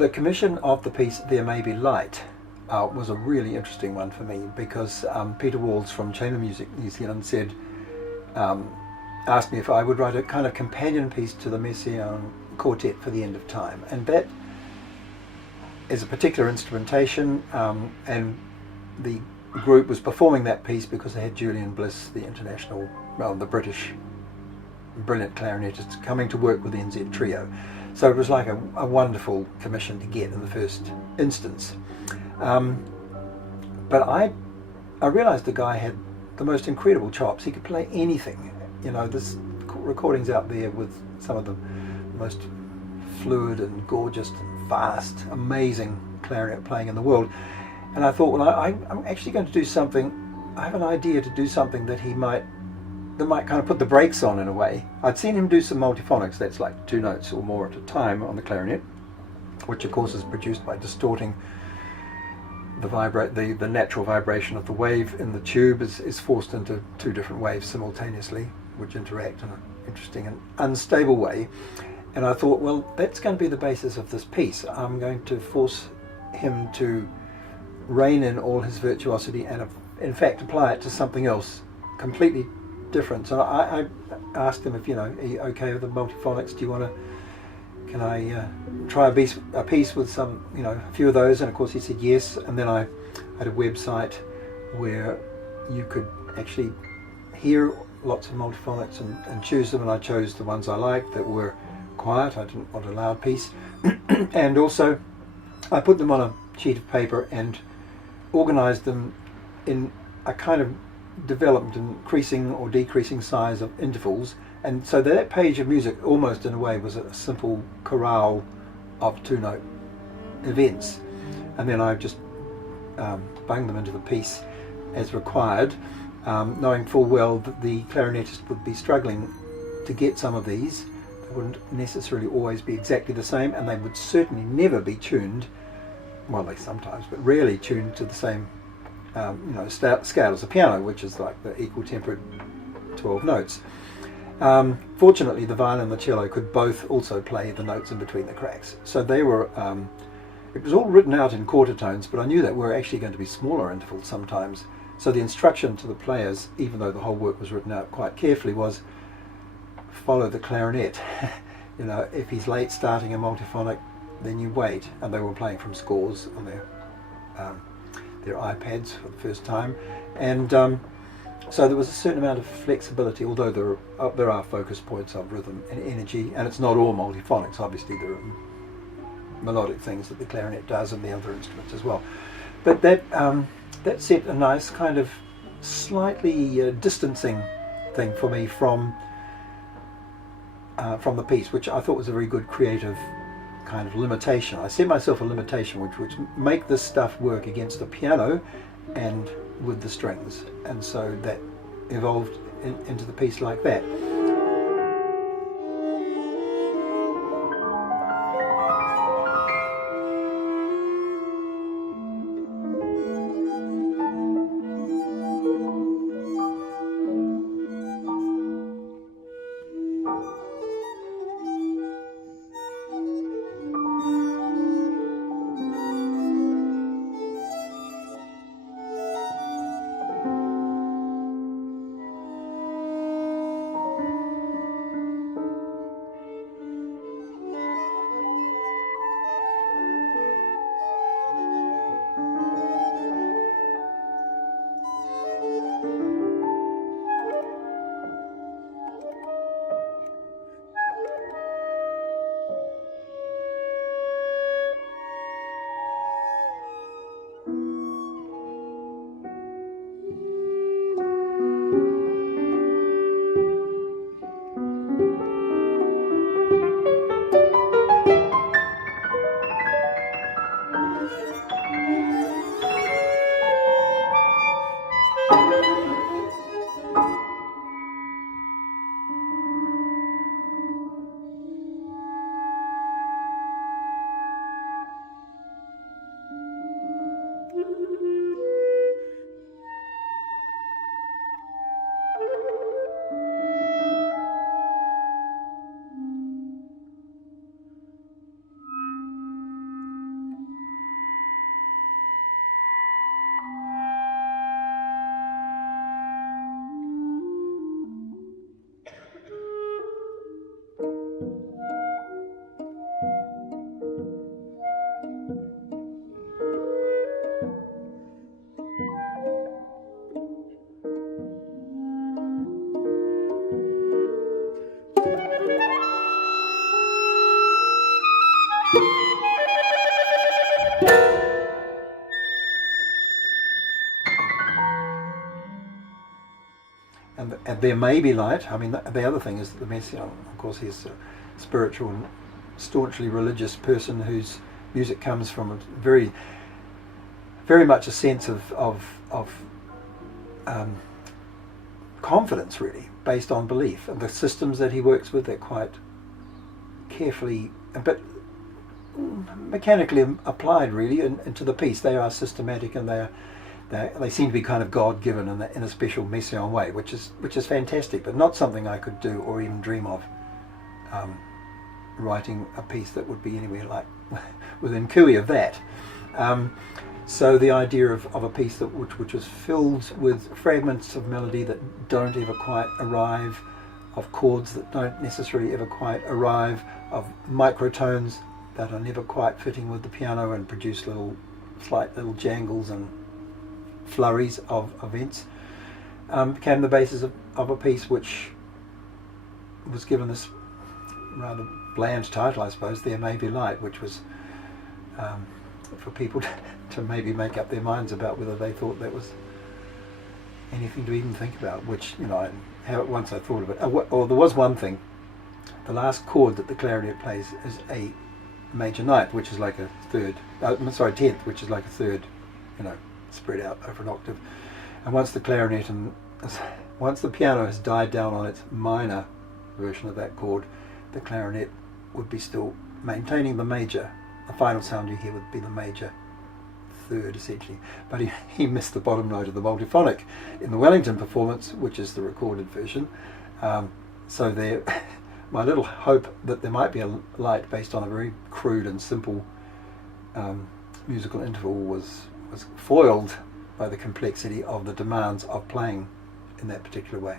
the commission of the piece There May Be Light was a really interesting one for me, because Peter Walls from Chamber Music New Zealand said, asked me if I would write a kind of companion piece to the Messiaen Quartet for the End of Time, and that is a particular instrumentation, and the group was performing that piece because they had Julian Bliss, the international, well, the British brilliant clarinetist, coming to work with the NZ Trio. So it was like a wonderful commission to get in the first instance. But I realised the guy had the most incredible chops. He could play anything. You know, there's recordings out there with some of the most fluid and gorgeous and fast, amazing clarinet playing in the world. And I thought, well, I'm actually going to do something. I have an idea to do something that might kind of put the brakes on in a way. I'd seen him do some multiphonics, that's like 2 notes or more at a time on the clarinet, which of course is produced by distorting the natural vibration of the wave in the tube is forced into 2 different waves simultaneously, which interact in an interesting and unstable way. And I thought, well, that's going to be the basis of this piece. I'm going to force him to rein in all his virtuosity and in fact apply it to something else completely different. So I asked him if, you know, are you okay with the multiphonics? Can I try a piece with some, you know, a few of those? And of course he said yes. And then I had a website where you could actually hear lots of multiphonics and choose them, and I chose the ones I liked that were quiet. I didn't want a loud piece. And also I put them on a sheet of paper and organized them in a kind of developed increasing or decreasing size of intervals, and so that page of music almost in a way was a simple chorale of 2-note events, and then I just bunged them into the piece as required, knowing full well that the clarinetist would be struggling to get some of these. They wouldn't necessarily always be exactly the same, and they would certainly never be tuned, well, they sometimes, but rarely tuned to the same scale as a piano, which is like the equal tempered 12 notes. Fortunately, the violin and the cello could both also play the notes in between the cracks. So they were, it was all written out in quarter tones, but I knew that were actually going to be smaller intervals sometimes. So the instruction to the players, even though the whole work was written out quite carefully, was follow the clarinet. You know, if he's late starting a multiphonic, then you wait. And they were playing from scores on their iPads for the first time, and so there was a certain amount of flexibility, although there are focus points of rhythm and energy, and it's not all multiphonics. Obviously there are melodic things that the clarinet does and the other instruments as well, but that set a nice kind of slightly distancing thing for me from the piece, which I thought was a very good creative kind of limitation. I set myself a limitation which make this stuff work against the piano and with the strings, and so that evolved into the piece like that. There May Be Light. I mean, the other thing is that the Messiaen, of course, he's a spiritual and staunchly religious person whose music comes from a very, very much a sense of confidence, really, based on belief. And the systems that he works with, they're quite carefully, but mechanically applied, really, into the piece. They are systematic, and they seem to be kind of God-given in a special Messiaen way, which is fantastic, but not something I could do or even dream of. Writing a piece that would be anywhere like within cooey of that. So the idea of a piece which was filled with fragments of melody that don't ever quite arrive, of chords that don't necessarily ever quite arrive, of microtones that are never quite fitting with the piano and produce slight little jangles and flurries of events, became the basis of a piece which was given this rather bland title, I suppose, There May Be Light, which was for people to maybe make up their minds about whether they thought that was anything to even think about, which, once I thought of it. Or there was one thing. The last chord that the clarinet plays is a major ninth, which is like a third, 10th, which is like a third, spread out over an octave. And once the piano has died down on its minor version of that chord, the clarinet would be still maintaining the major. The final sound you hear would be the major third, essentially. But he missed the bottom note of the multiphonic in the Wellington performance, which is the recorded version. So there, my little hope that there might be a light based on a very crude and simple musical interval was foiled by the complexity of the demands of playing in that particular way.